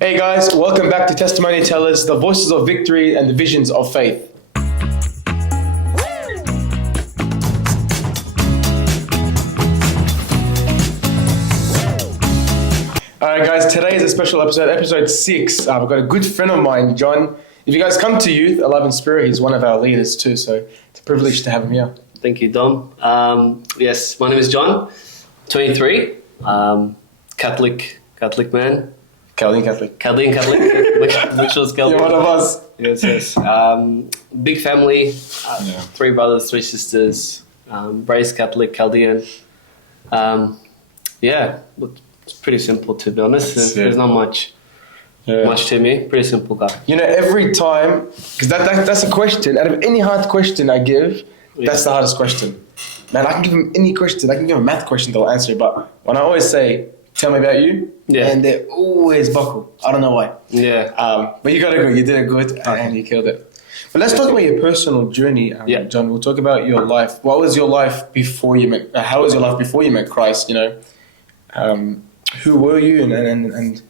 Hey guys, welcome back to Testimony Tellers, the voices of victory and the visions of faith. Alright guys, today is a special episode, episode 6. I've got a good friend of mine, John. If you guys come to Youth, Alive in Spirit, he's one of our leaders too, so it's a privilege to have him here. Thank you, Dom. Yes, my name is John, 23, Catholic man. Chaldean Catholic. Chaldean Catholic, which was Chaldean. You're one of us. Yes. Big family, 3 brothers, 3 sisters, raised Catholic, Chaldean. Look, it's pretty simple to be honest. There's not much to me. Pretty simple guy. You know, every time, because that's a question. Out of any hard question I give, that's the hardest question. Man, I can give him any question. I can give him a math question, they'll answer it. But when I always say, tell me about you, and they always buckle. I don't know why. Yeah. But you got it good. You did it good, and you killed it. But let's talk about your personal journey, John. We'll talk about your life. What was your life before you met? How was your life before you met Christ? You know, who were you, and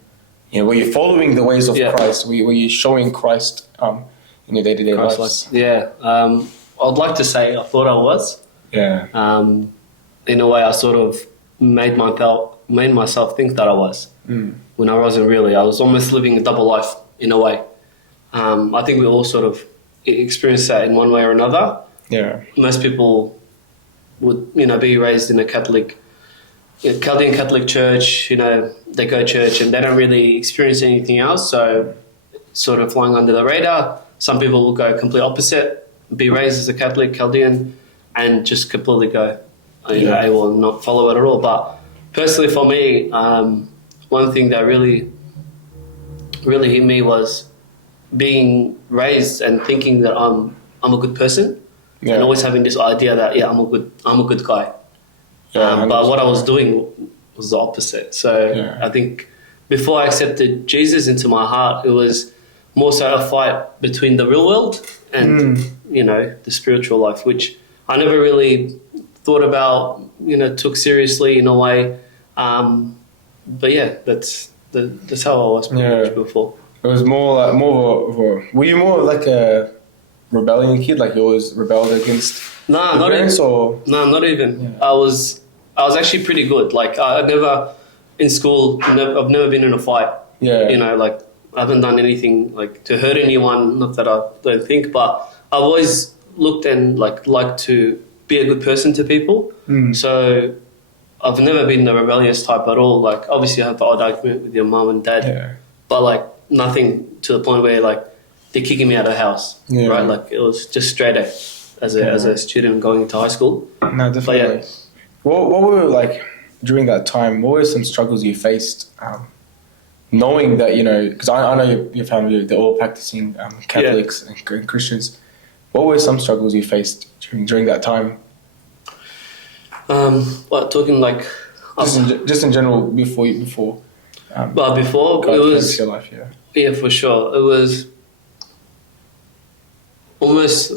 you know, were you following the ways of Christ? Were you showing Christ in your day-to-day life? Yeah. I'd like to say I thought I was. Yeah. In a way, I sort of made myself think that I was when I wasn't really. I was almost living a double life in a way. I think we all sort of experience that in one way or another. Yeah. Most people would, be raised in a Chaldean Catholic church. They go to church and they don't really experience anything else. So, sort of flying under the radar. Some people will go complete opposite, be raised as a Catholic Chaldean, and just completely go, I will not follow it at all. But personally, for me, one thing that really hit me was being raised and thinking that I'm a good person, and always having this idea that I'm a good guy. But what I was doing was the opposite. So I think before I accepted Jesus into my heart, it was more so a fight between the real world and the spiritual life, which I never really thought about, took seriously in a way. But yeah, that's how I was pretty much before. It was more of a, were you more like a rebellion kid? Like you always rebelled against not parents, even. or? No, not even. Yeah. I was actually pretty good. Like I never, in school, I've never been in a fight. Yeah. Like I haven't done anything like to hurt anyone, not that I don't think, but I've always looked and liked to be a good person to people. So I've never been the rebellious type at all. Like obviously I have the odd argument with your mum and dad, but like nothing to the point where like they're kicking me out of the house, right? Like it was just straight A as a student going into high school. No, definitely. What were like during that time? What were some struggles you faced? Knowing that because I know your family, they're all practicing Catholics and Christians. What were some struggles you faced during that time? Talking like just in general before. Before God it was your life, for sure. It was almost.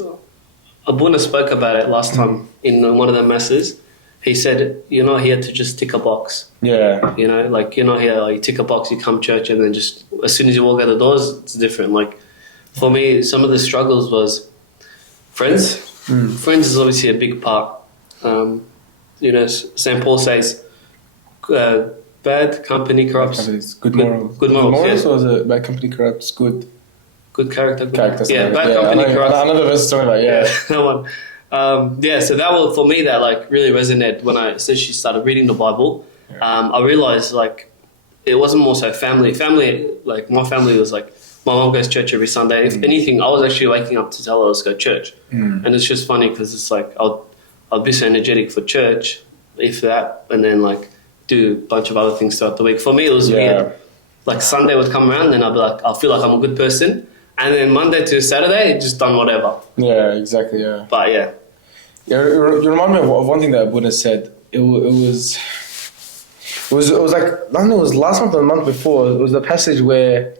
Abuna spoke about it last time in one of the masses. He said, "You're not here to just tick a box. Yeah. You're not here. Like, you tick a box, you come church, and then just as soon as you walk out the doors, it's different. Like for me, some of the struggles was friends. Friends is obviously a big part. St. Paul says, bad company corrupts good morals. Good morals, or is it bad company corrupts good character? Bad company corrupts. I know the verse talking about, that one. So that was, for me, that like really resonated when I essentially started reading the Bible. I realized like it wasn't more so family. Like my family was like, my mom goes to church every Sunday. If anything, I was actually waking up to tell her let's go to church. And it's just funny because it's like I'll be so energetic for church, if that, and then like do a bunch of other things throughout the week. For me, it was weird. Like Sunday would come around, and I'll be like, I'll feel like I'm a good person, and then Monday to Saturday, just done whatever. Yeah, exactly. Yeah. But you remind me of one thing that Buddha said. It was like, I don't know, it was last month or the month before. It was the passage where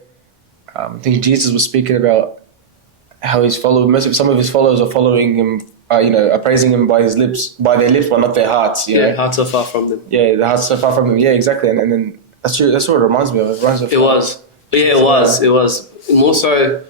I think Jesus was speaking about how some of his followers are following him, are praising him by their lips, but not their hearts. Hearts are far from them. Yeah, the hearts are far from them. Yeah, exactly. And then that's what it reminds me of. It Yeah, it was more so.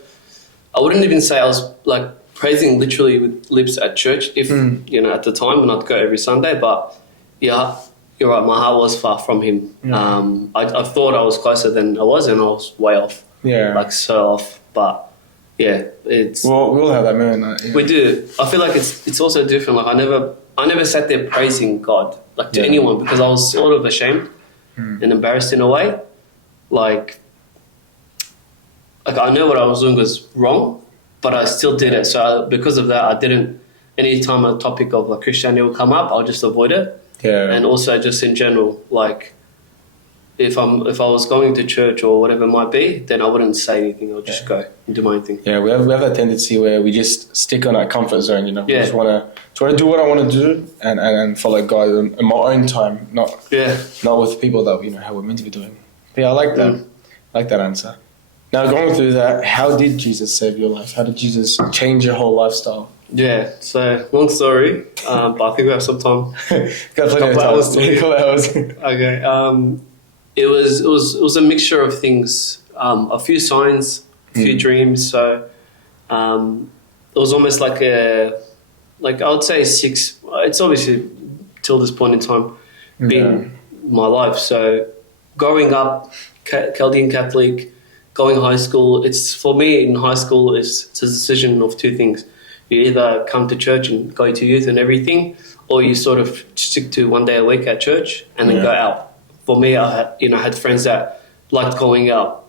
I wouldn't even say I was like praising literally with lips at church. If at the time, and I'd go every Sunday. But yeah, you're right. My heart was far from him. I thought I was closer than I was, and I was way off. Yeah, like so off. But yeah, it's. Well, we all have that moment. We do. I feel like it's also different. Like I never sat there praising God like to anyone because I was sort of ashamed and embarrassed in a way. Like I know what I was doing was wrong, but I still did it. So because of that, I didn't. Anytime a topic of like Christianity will come up, I'll just avoid it. Yeah. And also just in general, like if I was going to church or whatever it might be, then I wouldn't say anything. I'll just go and do my own thing. Yeah, we have that tendency where we just stick on our comfort zone. We just want to do what I want to do and follow God in my own time, not with people that how we're meant to be doing. But yeah, I like that. I like that answer. Now, going through that, how did Jesus save your life? How did Jesus change your whole lifestyle? Yeah, so long story, but I think we have some time. Got plenty of time. Couple hours. Okay. It was a mixture of things, a few signs, a few dreams. So it was almost like I would say 6. It's obviously till this point in time been my life. So growing up, Chaldean Catholic. Going high school, it's for me in high school it's a decision of 2 things. You either come to church and go to youth and everything, or you sort of stick to 1 day a week at church and then go out. For me, I had friends that liked going out,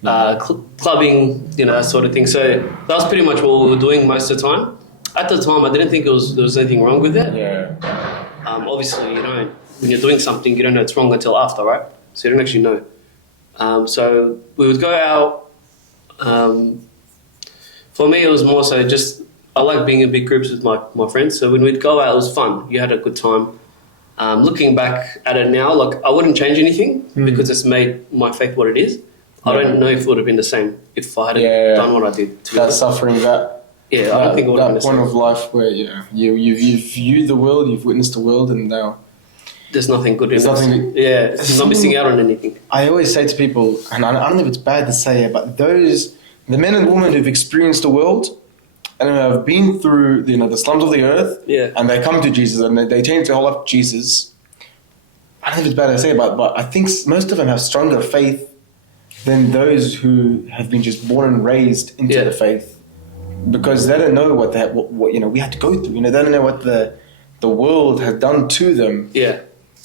clubbing, that sort of thing. So that was pretty much what we were doing most of the time. At the time, I didn't think there was anything wrong with it. Yeah. Obviously, when you're doing something, you don't know it's wrong until after, right? So you don't actually know. So we would go out. For me, it was more so just I like being in big groups with my friends. So when we'd go out, it was fun. You had a good time. Looking back at it now, like I wouldn't change anything because it's made my faith what it is. I don't know if it would have been the same if I hadn't done what I did. That suffering, I don't think it would have been the same. That point of life where you've viewed the world, you've witnessed the world, and now there's nothing good in it. It's not missing out on anything. I always say to people, and I don't know if it's bad to say it, but the men and women who've experienced the world and who have been through the slums of the earth, and they come to Jesus and they change their whole life to Jesus. I don't know if it's bad to say it, but I think most of them have stronger faith than those who have been just born and raised into the faith, because they don't know what we had to go through. They don't know what the world has done to them. Yeah.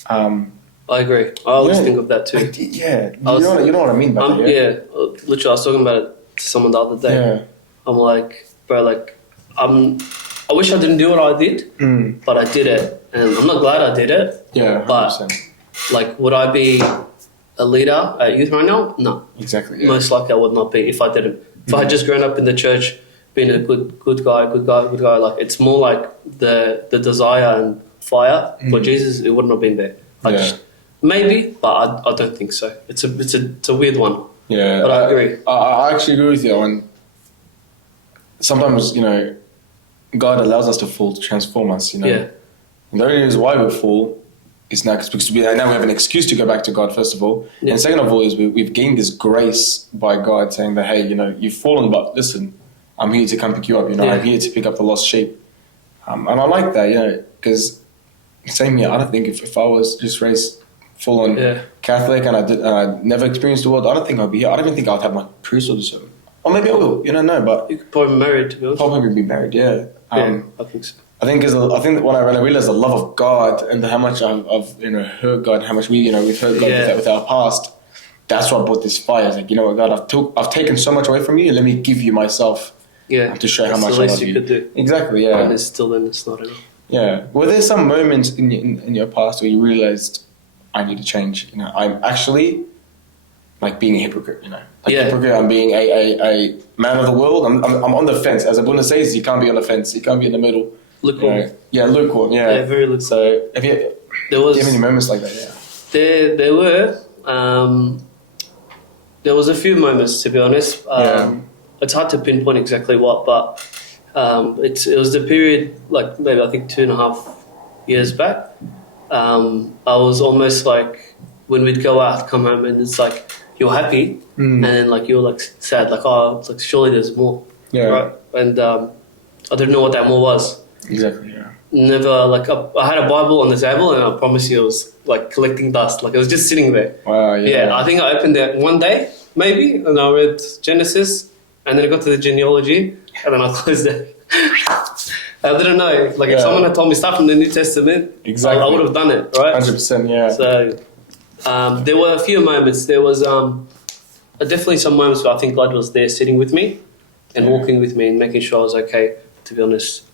I agree. I always think of that too. You know what I mean by that. Yeah, literally, I was talking about it to someone the other day. Yeah. I'm like, bro, I wish I didn't do what I did, but I did it, and I'm not glad I did it. Yeah, 100%. But would I be a leader at youth right now? No. Exactly. Yeah. Most likely, I would not be if I didn't. If I had just grown up in the church, being a good guy, like it's more like the desire and fire for Jesus, it wouldn't have been there. Maybe, but I don't think so. It's a weird one. Yeah, but I agree. I actually agree with you. And sometimes God allows us to fall to transform us. And the only reason why we fall is now because now we have an excuse to go back to God. First of all, and second of all is we've gained this grace by God saying that hey, you've fallen, but listen, I'm here to come pick you up. I'm here to pick up the lost sheep. And I like that. Because same here. I don't think if I was just raised full on Catholic and I never experienced the world, I don't think I'd be here. I don't even think I'd have my priesthood or something. Or maybe I will. No, but you could probably be married, to be honest. Probably be married. Yeah. I think so. I think that when I realized the love of God and how much I've heard God, how much we've heard God with our past, that's what brought this fire. It's like, you know what, God, I've taken so much away from you. Let me give you myself. Yeah. To show how much I love you. Could do. Exactly. Yeah. And it's not enough. Yeah. Were there some moments in your past where you realized I need to change? I'm actually being a hypocrite. Hypocrite. I'm being a man of the world. I'm on the fence. As Abuna says, you can't be on the fence. You can't be in the middle. Lukewarm. Lukewarm. Yeah. Very lukewarm. So do you have any moments like that? Yeah. There were. There was a few moments, to be honest. It's hard to pinpoint exactly what, but it was the period, maybe I think 2.5 years back. I was almost when we'd go out, come home, and it's you're happy, and then like you're like sad, like oh, it's like surely there's more, right? And I didn't know what that more was. Exactly. Yeah. Never like I had a Bible on the table, and I promise you, it was like collecting dust. Like it was just sitting there. Wow. Yeah. I think I opened it one day, maybe, and I read Genesis, and then I got to the genealogy, and then I closed it. I didn't know. Like if someone had told me stuff from the New Testament, exactly, I would have done it, right? 100%. Yeah. So there were a few moments. There was definitely some moments where I think God was there, sitting with me, and walking with me, and making sure I was okay. To be honest.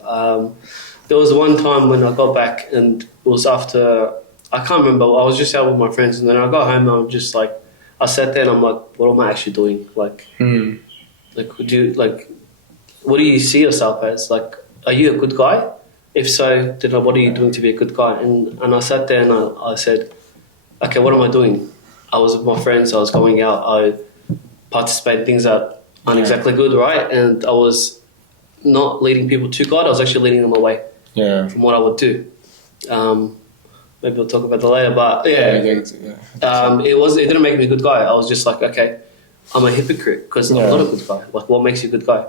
There was one time when I got back, and it was after, I can't remember, I was just out with my friends, and then I got home, and I'm just like, I sat there and I'm like, what am I actually doing? Like, what do you see yourself as? Like, are you a good guy? If so, then what are you doing to be a good guy? And I sat there and I said, okay, what am I doing? I was with my friends, I was going out, I participated in things that aren't exactly good, right? And I was not leading people to God, I was actually leading them away. From what I would do. Maybe we'll talk about that later, but it didn't make me a good guy. I was just like, okay, I'm a hypocrite because I'm not a good guy. Like, what makes you a good guy?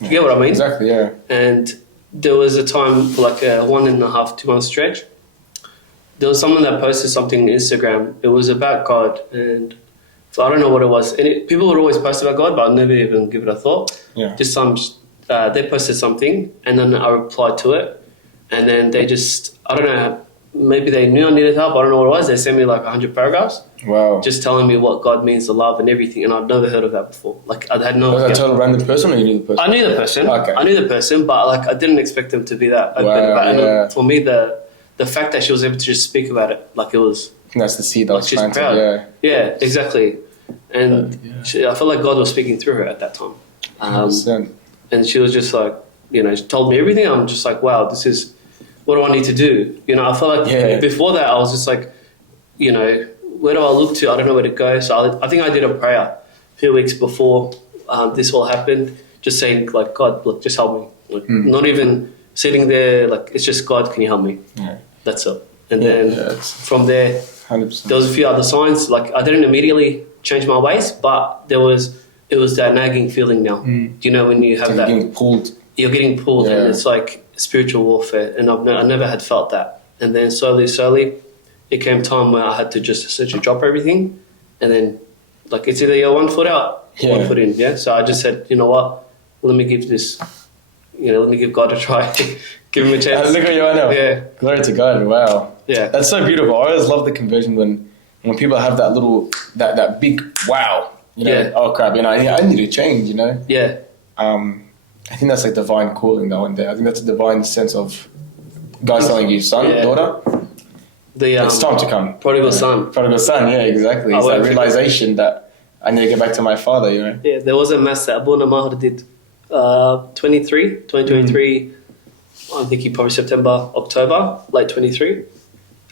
You get what I mean? Exactly, yeah. And there was a time, like a 1.5, 2 month stretch, there was someone that posted something on Instagram. It was about God, and so I don't know what it was. And people would always post about God, but I'd never even give it a thought. Just they posted something, and then I replied to it. And then they just, I don't know, maybe they knew I needed help. I don't know what it was. They sent me like 100 paragraphs. Wow. Just telling me what God means to love and everything. And I've never heard of that before. Like, I had no idea. Was that a total random person, or you knew the person? I knew the person. Okay. I knew the person, but like I didn't expect them to be that open about it. And for me, the fact that she was able to just speak about it, like it was... I think that's the seed that was planted. proud. Yeah, exactly. And I felt like God was speaking through her at that time. 100%. And she was just like, you know, she told me everything. I'm just like, wow, this is... What do I need to do? You know, I felt like before that I was just like, you know, where do I look to? I don't know where to go. So I think I did a prayer a few weeks before this all happened, just saying like, God, look, just help me. Like, not even sitting there, like, it's just, God, can you help me? That's it. And then from there, 100%. There was a few other signs. Like I didn't immediately change my ways, but it was that nagging feeling now. Do you know when you have that? You're getting pulled and it's like spiritual warfare, and I never had felt that. And then slowly, it came time where I had to just essentially drop everything, and then like it's either you're 1 foot out, or 1 foot in. Yeah. So I just said, you know what? Let me give this. You know, let me give God a try. Give him a chance. Look at you, I know. Yeah. Glory to God. Wow. Yeah. That's so beautiful. I always love the conversion when people have that little that big wow. You know. Oh crap. You know, I need to change. You know. Yeah. I think that's like divine calling that one day. I think that's a divine sense of God telling you, son, daughter, it's time to come. Prodigal son. Prodigal son, yeah, exactly. It's that realization that I need to get back to my father, you know. Yeah, there was a mass that Abuna Mahar did 2023, I think he probably September, October, late 23. It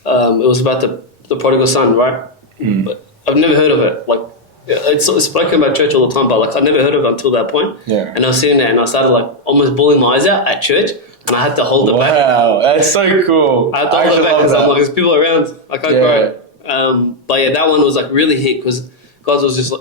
was about the prodigal son, right? But I've never heard of it. Like, it's spoken about church all the time, but like I never heard of it until that point. Yeah. And I was sitting there and I started like almost bawling my eyes out at church, and I had to hold it back. Wow, that's so cool. I had to hold it back because I'm like, there's people around, I can't cry. But yeah, that one was like really hit because God was just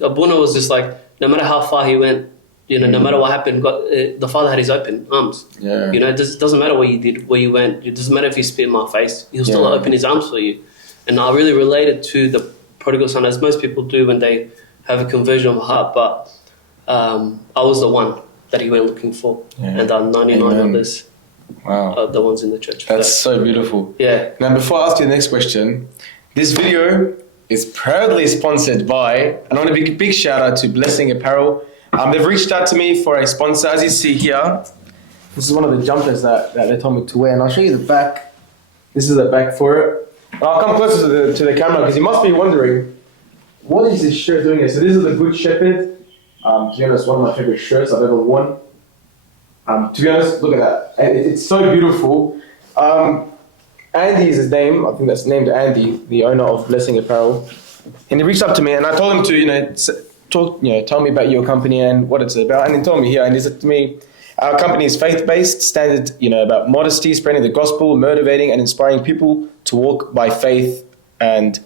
Abuna was just like, no matter how far he went, you know, no matter what happened, God, the Father had his open arms. Yeah. You know, it doesn't matter what you did, where you went. It doesn't matter if you spit in my face. He'll still open his arms for you. And I really related to the prodigal son, as most people do when they have a conversion of heart. But I was the one that he went looking for. And 99 others are the ones in the church. That's so beautiful. Yeah. Now, before I ask you the next question, this video is proudly sponsored by, and I want to give a big shout out to Blessing Apparel. They've reached out to me for a sponsor. As you see here, this is one of the jumpers that they told me to wear, and I'll show you the back. This is the back for it. And I'll come closer to the camera because you must be wondering, what is this shirt doing here? So this is the Good Shepherd. To be honest, one of my favorite shirts I've ever worn. To be honest, look at that. It's so beautiful. Andy is his name. I think that's named Andy, the owner of Blessing Apparel. And he reached out to me, and I told him to, tell me about your company and what it's about. And he told me here, and he said to me, our company is faith-based, standard, about modesty, spreading the gospel, motivating and inspiring people to walk by faith and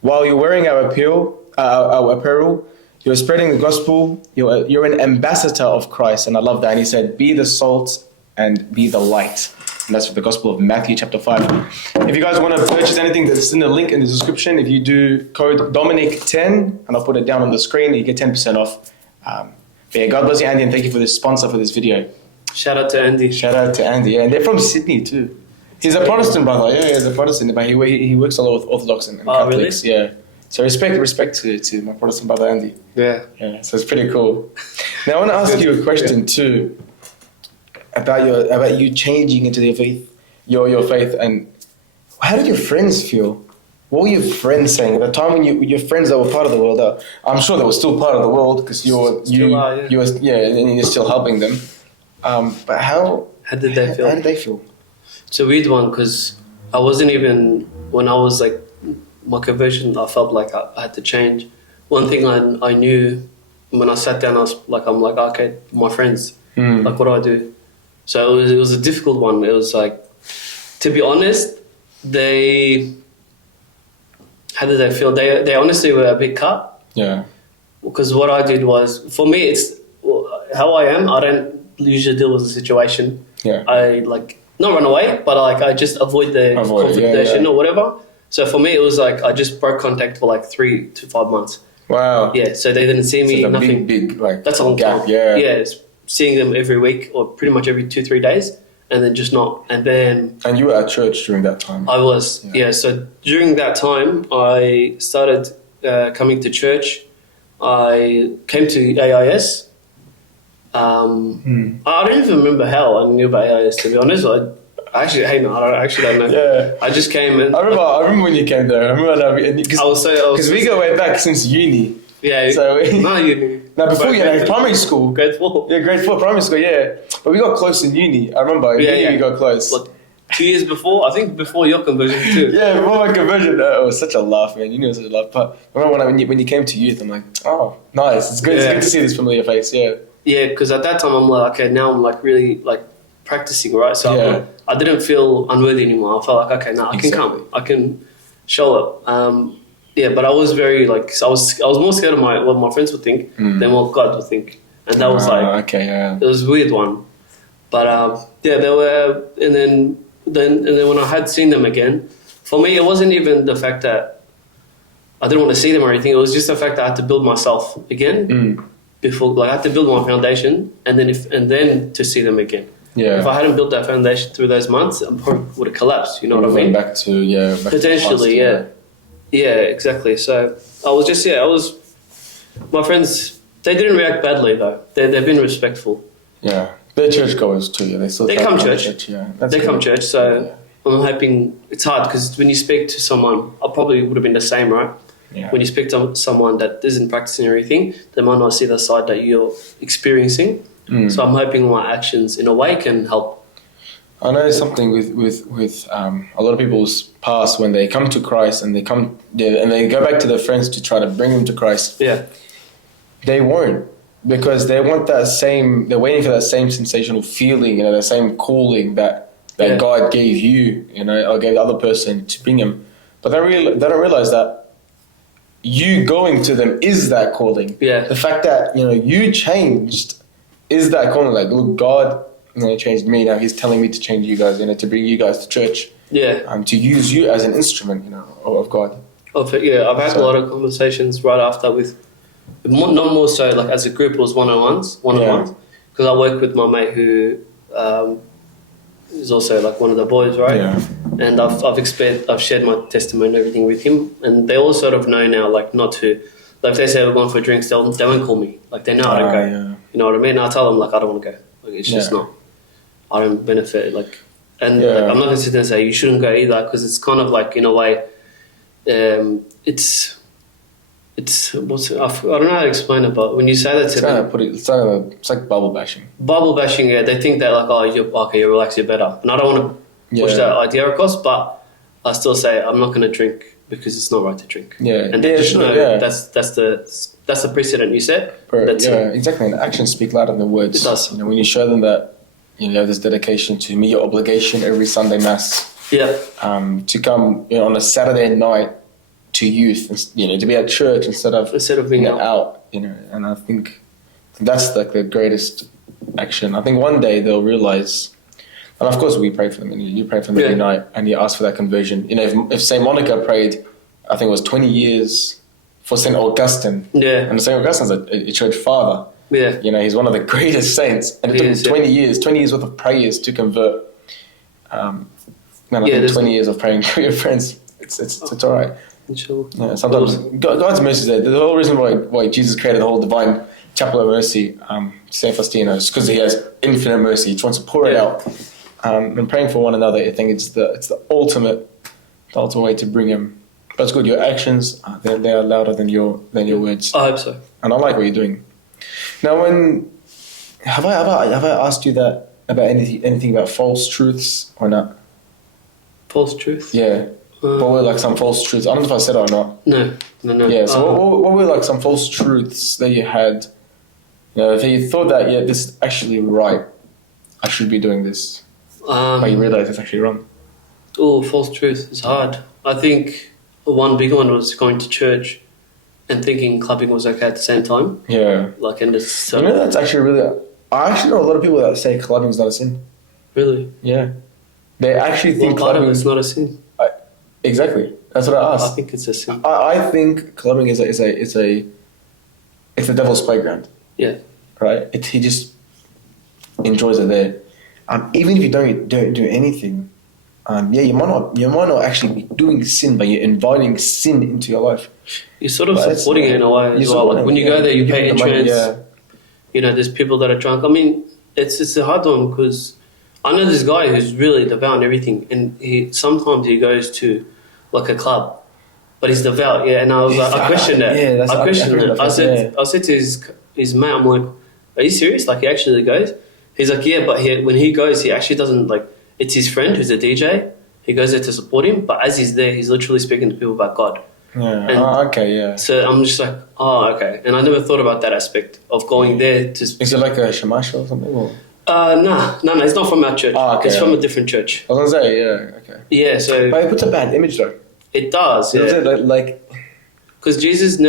While you're wearing our apparel, you're spreading the gospel. You're an ambassador of Christ, and I love that. And he said, "Be the salt and be the light." And that's for the Gospel of Matthew, chapter 5. If you guys want to purchase anything, that's in the link in the description. If you do code Dominic10, and I'll put it down on the screen, you get 10% off. But yeah, God bless you, Andy, and thank you for the sponsor for this video. Shout out to Andy. Shout out to Andy, yeah, and they're from Sydney too. He's a Protestant brother, yeah, he's a Protestant, but he works a lot with Orthodox and Catholics, really? yeah. So respect to my Protestant brother Andy. Yeah. Yeah, so it's pretty cool. Now I want to ask you a question too about you changing into your faith, and how did your friends feel? What were your friends saying at the time when your friends that were part of the world? I'm sure they were still part of the world because you were and you're still helping them. But how did they feel? How did they feel? It's a weird one because I wasn't even, when I was like my conversion, I felt like I had to change. One thing I knew when I sat down, I'm like, okay, my friends, like what do I do? So it was a difficult one. It was like, to be honest, how did they feel? They honestly were a bit cut. Yeah. Because what I did was, for me, it's how I am. I don't usually deal with the situation. Yeah. I not run away, but I just avoid the confrontation or whatever. So for me, it was like I just broke contact for 3 to 5 months. Wow. Yeah. So they didn't see me. So nothing. Big that's a long gap. time. Yeah. Yeah. It's seeing them every week or pretty much every 2-3 days, and then just not. And then. And you were at church during that time. I was. Yeah. So during that time, I started coming to church. I came to AIS. I don't even remember how I knew about AIS, to be honest. I actually don't know. Yeah. I just came in. I remember when you came there. I remember that because we go way back since uni. Yeah. So uni. Now before primary school. Grade 4. Yeah, grade 4 primary school. Yeah, but we got close in uni. I remember. We got close. What, 2 years before? I think before your conversion too. Yeah, before my conversion. It was such a laugh, man. Uni was such a laugh. But I remember when you came to youth, I'm like, oh, nice. It's good. Yeah. It's good to see this familiar face. Yeah. Yeah, because at that time I'm like, okay, now I'm really practicing, right? So I didn't feel unworthy anymore. I felt like, okay, now I can come, I can show up. But I was very I was more scared of what my friends would think than what God would think, and that was it was a weird one. But they were, and then when I had seen them again, for me it wasn't even the fact that I didn't want to see them or anything. It was just the fact that I had to build myself again. Before, I had to build my foundation, and then to see them again. Yeah. If I hadn't built that foundation through those months, I probably would have collapsed. You know what I mean? Back to potentially, yeah, exactly. So I was my friends. They didn't react badly though. They've been respectful. Yeah, they're churchgoers too. Yeah, they come church. Yeah, they come church. So I'm hoping it's hard because when you speak to someone, I probably would have been the same, right? Yeah. When you speak to someone that isn't practicing everything, they might not see the side that you're experiencing. So I'm hoping my actions, in a way, can help. I know something with a lot of people's past when they come to Christ and they go back to their friends to try to bring them to Christ. Yeah, they won't, because they want that same. They're waiting for that same sensational feeling, that same calling that God gave you, or gave the other person to bring them. But they don't realize that you going to them is that calling. Yeah. The fact that you changed is that calling. Like, look, God changed me. Now He's telling me to change you guys. To bring you guys to church. Yeah. To use you as an instrument. Of God. I've had a lot of conversations right after with, not more so as a group. It was one-on-ones. Because I work with my mate who is also one of the boys, right? Yeah. And I've shared my testimony and everything with him, and they all sort of know now, not to, if they say we're going for drinks, they won't call me. They know I don't go. Yeah. You know what I mean? I tell them I don't want to go. It's just not. I don't benefit. I'm not going to sit there and say you shouldn't go either, because it's kind of in a way, it's I don't know how to explain it, but when you say that to them, it's like Bible bashing. Bible bashing, yeah. They think that you're relaxed, you're better, and I don't want to push that idea across, but I still say I'm not going to drink because it's not right to drink. Yeah, and they just know that's the precedent you set. Exactly. And actions speak louder than words. It does. When you show them that you have this dedication to meet your obligation every Sunday mass. Yeah. To come on a Saturday night to youth, to be at church instead of being out, and I think that's like the greatest action. I think one day they'll realize, and of course we pray for them, and you pray for them every night, and you ask for that conversion. If Saint Monica prayed, I think it was 20 years for Saint Augustine, and Saint Augustine's a church father. Yeah, he's one of the greatest saints, and it took him 20 years worth of prayers to convert. I think 20 years of praying for your friends, it's all right. Sure. Yeah, sometimes God's mercy is there. The whole reason why Jesus created the whole divine chapel of mercy, Saint Faustina, is because he has infinite mercy. He just wants to pour it out. And praying for one another, I think it's the ultimate way to bring him. But it's good. Your actions, they are louder than your words. I hope so. And I like what you're doing. Now, have I asked you that about anything about false truths or not? False truths? Yeah. What were like some false truths? I don't know if I said it or not. No. Yeah, so what were like some false truths that you had? If you thought that, this is actually right, I should be doing this. But you realise it's actually wrong. Oh, false truth is hard. I think one big one was going to church and thinking clubbing was okay at the same time. Yeah. And it's... that's actually really... I actually know a lot of people that say clubbing is not a sin. Really? Yeah. They actually think clubbing is not a sin. Exactly. That's what I asked. I think it's a sin. I think clubbing is the devil's playground. Yeah. Right? He just enjoys it there. Even if you don't do anything, you might not actually be doing sin, but you're inviting sin into your life. You're sort of supporting it in a way as well. Like when you go there, you pay entrance. There's people that are drunk. I mean, it's a hard one because I know this guy who's really devout and everything, and sometimes he goes to like a club, but he's devout. Yeah, and I was like, I questioned that. Yeah, I questioned it. I said to his mate, I'm like, are you serious? Like he actually goes? He's like, yeah, but when he goes, he actually doesn't like. It's his friend who's a DJ. He goes there to support him, but as he's there, he's literally speaking to people about God. Yeah. Okay. Yeah. So I'm just like, oh, okay, and I never thought about that aspect of going there to. Is it like a shamash or something? Or? No, it's not from our church. Okay, it's from a different church. I was gonna say, yeah, okay. Yeah, so... But it puts a bad image, though. It does, yeah. Because Jesus,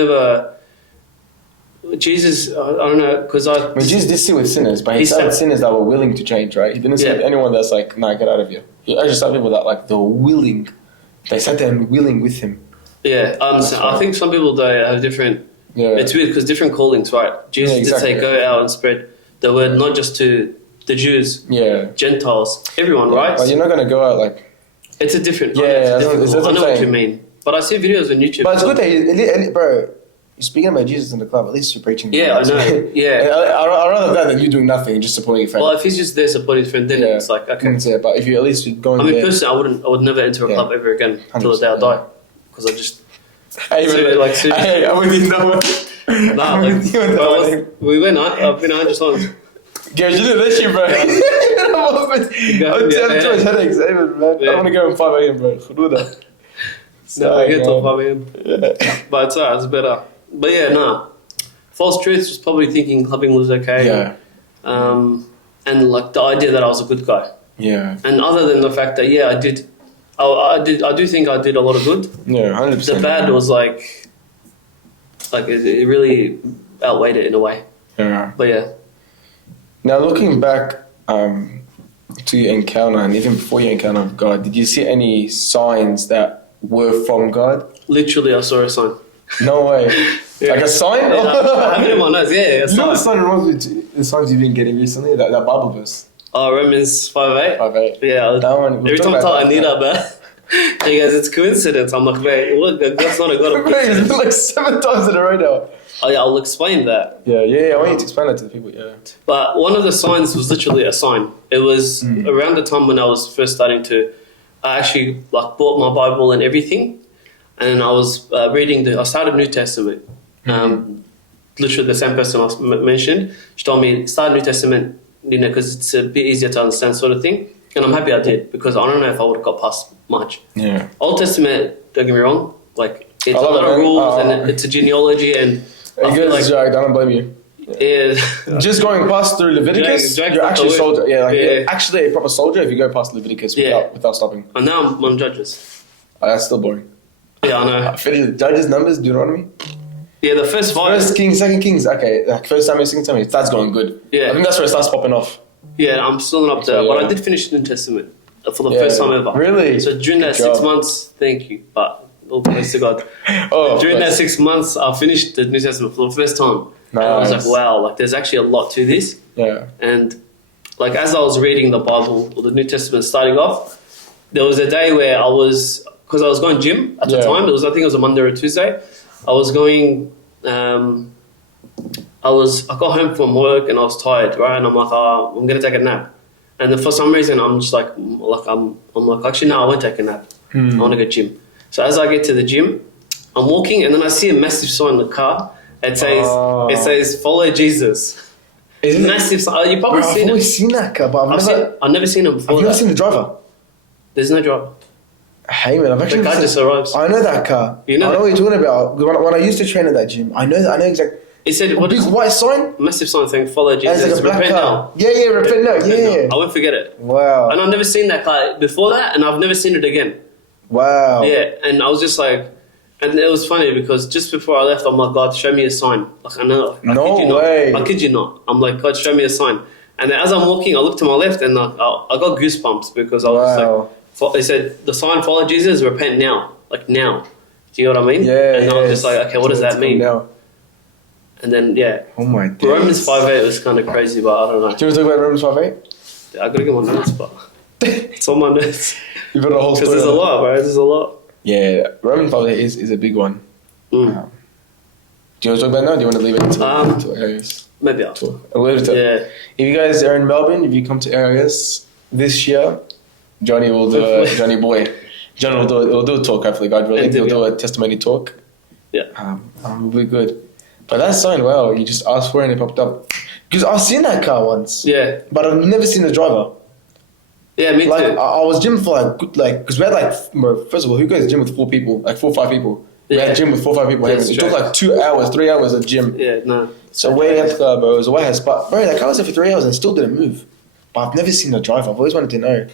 I don't know, because Jesus did sit with sinners, but he sat with sinners that were willing to change, right? He didn't sit with anyone that's like, nah, get out of here. He actually sat with people that, like, they were willing. They sat there and willing with him. Yeah, I think some people, they have different... Yeah. It's weird, because different callings, right? Jesus did say, go out and spread the word, not just to... the Jews, Gentiles, everyone, right? But you're not going to go out like... It's a different... Yeah, I know what you mean. But I see videos on YouTube. But it's good that, bro, you're speaking about Jesus in the club, at least you're preaching. Yeah, I know, yeah. I'd rather that than you doing nothing and just supporting your friend. Well, if he's just there supporting his friend, then it's like, okay. Yeah, but if you at least going there... I mean, personally, I would never enter a club ever again until the day I die. Because I just... Hey, I'm with you now. We went out, I've been out just once. Guys, you do this shit, bro. I'm too much headaches, even, man. I want to go at 5 a.m, bro. Do that. No, I get till 5 a.m. Yeah. But it's alright, it's better. But yeah, nah. False truths was probably thinking clubbing was okay. Yeah. And like the idea that I was a good guy. Yeah. And other than the fact that I do think I did a lot of good. Yeah, 100%. The bad was like it really outweighed it in a way. Yeah. But yeah. Now looking back to your encounter and even before your encounter with God, did you see any signs that were from God? Literally, I saw a sign. No way. Yeah. Like a sign? Yeah, I have it in my notes, a sign. You know what sign reminds me of the signs you've been getting recently? That Bible verse. Oh, Romans 5:8? 5:8. Yeah. That one. Every time I tell Anita about hey guys, it's coincidence. I'm like, wait, look, God's not a God of coincidence. It's been like 7 times in a row now. Oh yeah, I'll explain that. Yeah, I want you to explain that to the people, yeah. But one of the signs was literally a sign. It was around the time when I was first starting to, I actually like bought my Bible and everything, and I was reading I started New Testament. Literally the same person I mentioned, she told me, start New Testament, because it's a bit easier to understand sort of thing. And I'm happy I did, because I don't know if I would have got past much. Yeah. Old Testament, don't get me wrong, like it's a lot of rules and it's a genealogy and I feel like I don't blame you. Yeah. Just going past through Leviticus, you're actually a soldier. Yeah, you're actually a proper soldier if you go past Leviticus without stopping. And now I'm on Judges. That's still boring. Yeah, I know. I finished the Judges, Numbers, Deuteronomy. Yeah, the first five. First Kings, Second Kings. Okay, like first Samuel, Second Samuel. That's going good. Yeah. I think that's where it starts popping off. Yeah, I'm still not up there, So, but yeah. I did finish the New Testament for the first time ever. Really? So during that Good 6 job. months, thank you, but all praise to God. Oh, During that course. 6 months, I finished the New Testament for the first time. And I was Nice. like, wow, like there's actually a lot to this. Yeah. And like as I was reading the Bible or the New Testament starting off, there was a day where because I was going gym at the Yeah. time. I think it was a Monday or a Tuesday. I was going. I got home from work and I was tired, right? And I'm like, I'm gonna take a nap. And then for some reason, I'm just like I'm like, actually, no, I won't take a nap. I want to go gym. So as I get to the gym, I'm walking and then I see a massive sign in the car. It says follow Jesus. Is it? Massive sign. You've probably Bro, I've seen always it. seen that car, but I've never seen it before. I've never that. seen the driver. There's no driver. Hey man, I've actually The guy never just seen- arrives. I know that car. You know I know that? what you're talking about. When I used to train at that gym, I know exactly. It said, A what big is white sign. massive sign saying follow And Jesus. it's like a black Repent car. now. Yeah, repent now. Yeah. I won't forget it. Wow. And I've never seen that car before that, and I've never seen it again. Wow. Yeah, and I was just like, and it was funny because just before I left, I'm like, God, show me a sign. Like I know, No kid you way. Not. I kid you not. I'm like, God, show me a sign. And then as I'm walking, I look to my left, and I got goosebumps because I was Wow. like, they said the sign follow Jesus, repent now, like now. Do you know what I mean? Yeah. And I was just like, okay, what does that mean? Now. And then yeah, Oh my days. Romans 5:8 was kind of crazy, but I don't know. Do you want to talk about Romans 5:8? I gotta get my notes, but it's on my notes You've got a whole because story. there's a on it. lot, bro. There's a lot. Yeah, Romans 5:8 is a big one. Mm. Do you want to talk about it now? Or do you want to leave it to areas? Maybe I'll Talk a little bit. Yeah. If you guys are in Melbourne, if you come to areas this year, Johnny will do a Johnny boy. John will do a talk. Hopefully, God willing, he'll do a testimony talk. Yeah. Will be good. But that sign, wow, you just asked for it and it popped up. Because I've seen that car once. Yeah. But I've never seen the driver. Yeah, me Like too. I was gym for because we had first of all, who goes to gym with 4 people? Like 4 or 5 people. We Yeah. had gym with 4 or 5 people. That's It took true. like 2 hours, 3 hours of gym. Yeah, no. So way at the car, bro. It was a way spot. Bro, that car was there for 3 hours and still didn't move. But I've never seen the driver. I've always wanted to know.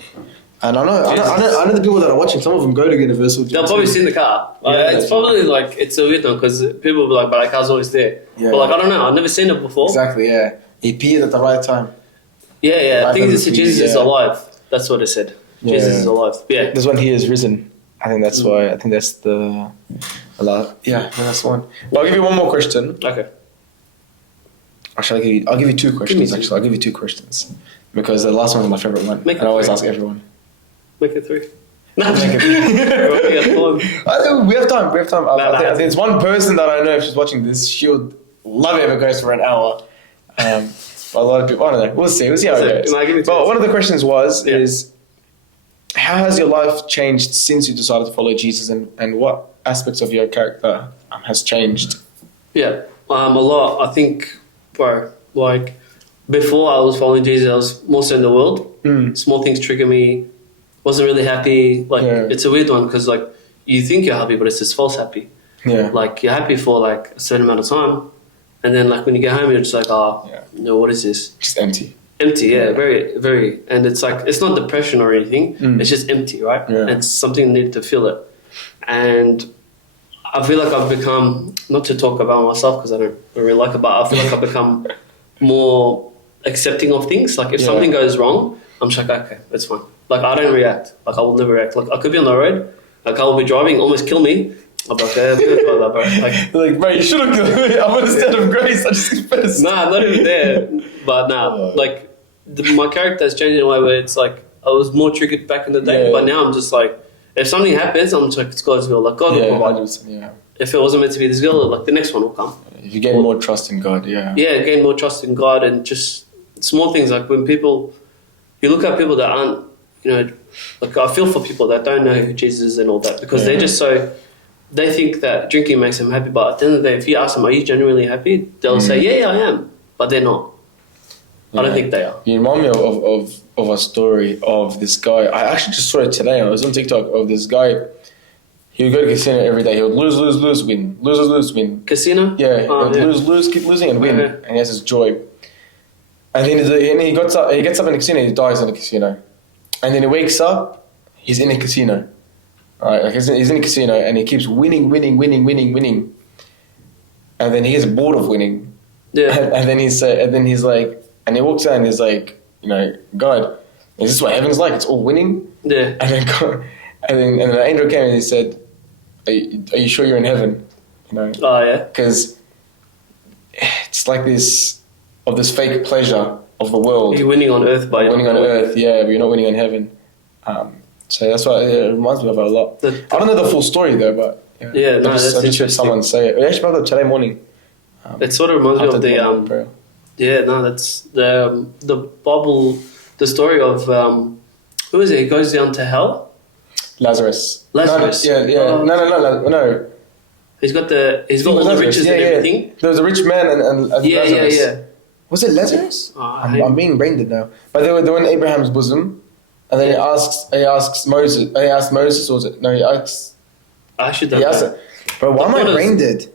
And I know the people that are watching. Some of them go to Universal. Gym They'll probably too. seen the car. Yeah, It's probably like, it's a weird one because people will be like, but that car's always there. Yeah. But like, I don't know. I've never seen it before. Exactly. Yeah. He peed at the right time. Yeah. I Right think on this the is feet, Jesus is yeah. alive. That's what it said. Jesus Yeah. is alive. Yeah. This one he is risen. I think that's why. I think that's the. Yeah, that's the one. Well, I'll give you one more question. Okay. Actually, I'll give you 2 questions. two. Actually, I'll give you 2 questions because the last one's my favorite one. Make it I always 3. ask everyone. Make it 3. No, Make it 3. we got time. I think we have time. I think no. there's one person that I know if she's watching this, she would love it if it goes for an hour. But a lot of people, I don't know. We'll see how it goes. No, give me 2. But one of the questions Yeah. is how has your life changed since you decided to follow Jesus, and what aspects of your character has changed? Yeah, a lot. I think, bro, like, before I was following Jesus, I was mostly in the world. Small things trigger me. Wasn't really happy. Like, Yeah. it's a weird one because, like, you think you're happy, but it's just false happy. Yeah. Like, you're happy for, like, a certain amount of time. And then, like, when you get home, you're just like, Yeah. no, what is this? Just empty. Empty, yeah, very, very. And it's like, it's not depression or anything. It's just empty, right? Yeah. And it's something you need to feel it. And I feel like I've become, not to talk about myself because I don't really like it, but I feel like I've become more accepting of things. Like if Yeah. something goes wrong, I'm just like, okay, it's fine. Like I don't react. Like I will never react. Like I could be on the road, like I will be driving, almost kill me. I'll be like, bro. Like, Like, bro, you should have killed me. I'm on a state of grace. I just confessed. nah, not even there. But nah, like my character has changed in a way where it's like I was more triggered back in the day, Yeah. but now I'm just like, if something happens, I'm just like, it's God's will. Like God will Yeah, provide. 100%, yeah. If it wasn't meant to be this girl, like the next one will come. If you gain more trust in God, yeah. Yeah, gain more trust in God and just small things like when people, you look at people that aren't, you know, like I feel for people that don't know who Jesus is and all that because they're just so, they think that drinking makes them happy, but at the end of the day, if you ask them, are you genuinely happy? They'll say, yeah, I am, but they're not. I don't think they are. You remind me of a story of this guy. I actually just saw it today. I was on TikTok of this guy. He would go to casino every day. He would lose, win. Lose, win. Casino? Yeah, he would yeah. lose, keep losing and win. Yeah. And he has his joy. And then he gets up in the casino, he dies in the casino. And then he wakes up, he's in a casino. Right, like he's in a casino and he keeps winning, and then he gets bored of winning. Yeah. And then he's like, and he walks out and he's like, God, is this what heaven's like? It's all winning. Yeah. And then God, and then an angel came and he said, are you sure you're in heaven? Oh yeah. Because it's like this fake pleasure of the world. You're winning on earth, but You're winning on earth, yeah, but you're not winning on heaven. So that's why it reminds me of it a lot. I don't know the full story though, but yeah, no, that's I just heard someone say it. We actually found it today morning. It sort of reminds me of the yeah, no, that's the Bible, the story of who is it? He goes down to hell. Lazarus. No. No. He's got all the riches and everything. There was a rich man and Lazarus. Yeah. Was it Lazarus? I'm being brain dead now. But they were in Abraham's bosom, and then he asks Moses. He asked Moses, or was it? No, he asks. I should have. It. But why am I brain dead?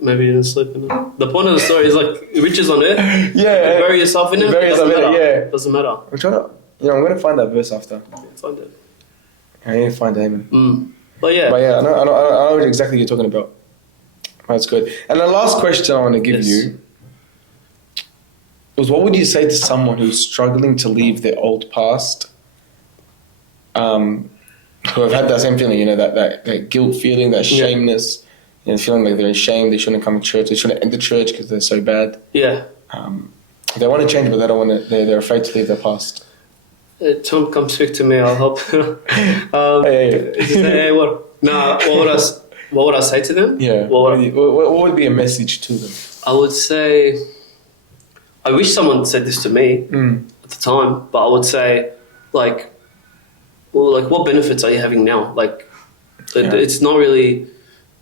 Maybe you didn't sleep enough. The point of the story is like riches on earth. Yeah. Bury yourself in it. Doesn't matter. I'm trying to. I'm gonna find that verse after. Find it. I need to find it. Amen. But yeah, I know what exactly you're talking about. That's good. And the last question I want to give you was, what would you say to someone who's struggling to leave their old past, who have had that same feeling, that guilt feeling, that shameness, feeling like they're ashamed, they shouldn't come to church, they shouldn't enter church because they're so bad. Yeah. They want to change, but they don't want to. They're afraid to leave their past. Tom, come speak to me. I'll help. Hey, what? Nah. What would I say to them? Yeah. What would be a message to them? I would say, I wish someone said this to me at the time, but I would say, what benefits are you having now? It's not really,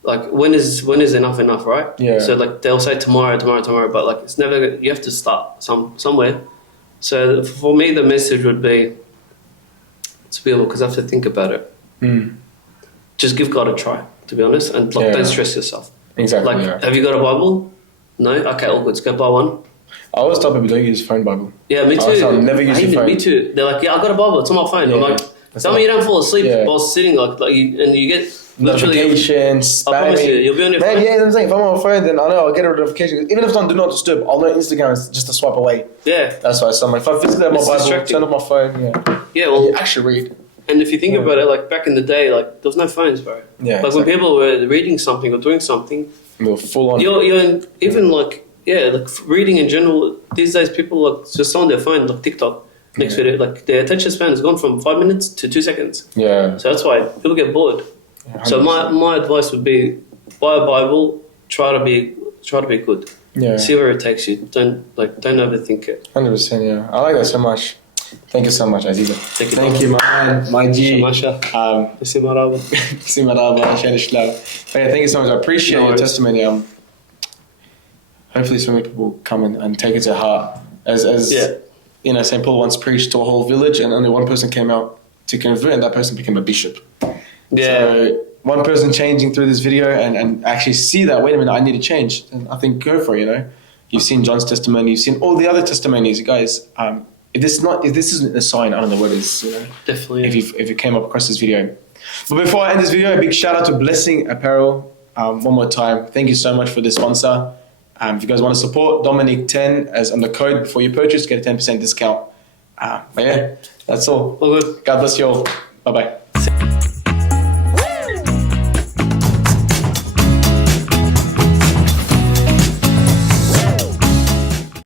when is enough, right? Yeah. So they'll say tomorrow, but it's never. You have to start somewhere. So for me, the message would be to be able, because I have to think about it. Just give God a try, to be honest, and don't stress yourself. Exactly. Have you got a Bible? No? Okay, all good. Let's go buy one. I always tell people don't use phone Bible. Yeah, me too. I'll never use your phone. Me too. They're like, yeah, I got a Bible. It's on my phone. I'm like, tell me you don't fall asleep while sitting and you get notifications, I promise you, you'll be on your phone. Yeah, I'm saying if I'm on my phone, then I know I'll get a notification. Even if it's on Do Not Disturb, I'll know Instagram is just a swipe away. Yeah. That's why if I physically have my Bible, turn off my phone, Yeah, well, you actually read. And if you think about it, back in the day, there was no phones, bro. Yeah. When people were reading something or doing something, they were full on. You're even reading in general. These days, people just on their phone, TikTok. Next to it, their attention span has gone from 5 minutes to 2 seconds. Yeah. So that's why people get bored. 100%. So my advice would be, buy a Bible. Try to be good. Yeah. See where it takes you. Don't overthink it. 100%. Yeah. I like that so much. Thank you so much, Aziza. Thank you, man. My G. Masha. Simaraba. Thank you so much. I appreciate your testimony. Hopefully, so many people come and take it to heart. As St. Paul once preached to a whole village, and only one person came out to convert, and that person became a bishop. Yeah. So one person changing through this video and actually see that, wait a minute, I need to change. And I think go for it, You've seen John's testimony, you've seen all the other testimonies, you guys. If this isn't a sign, I don't know what is, Definitely. If you came up across this video. But before I end this video, a big shout out to Blessing Apparel. One more time, thank you so much for the sponsor. If you guys want to support Dominic10 as on the code before you purchase, get a 10% discount. But yeah, that's all. All good. God bless you all. Bye-bye.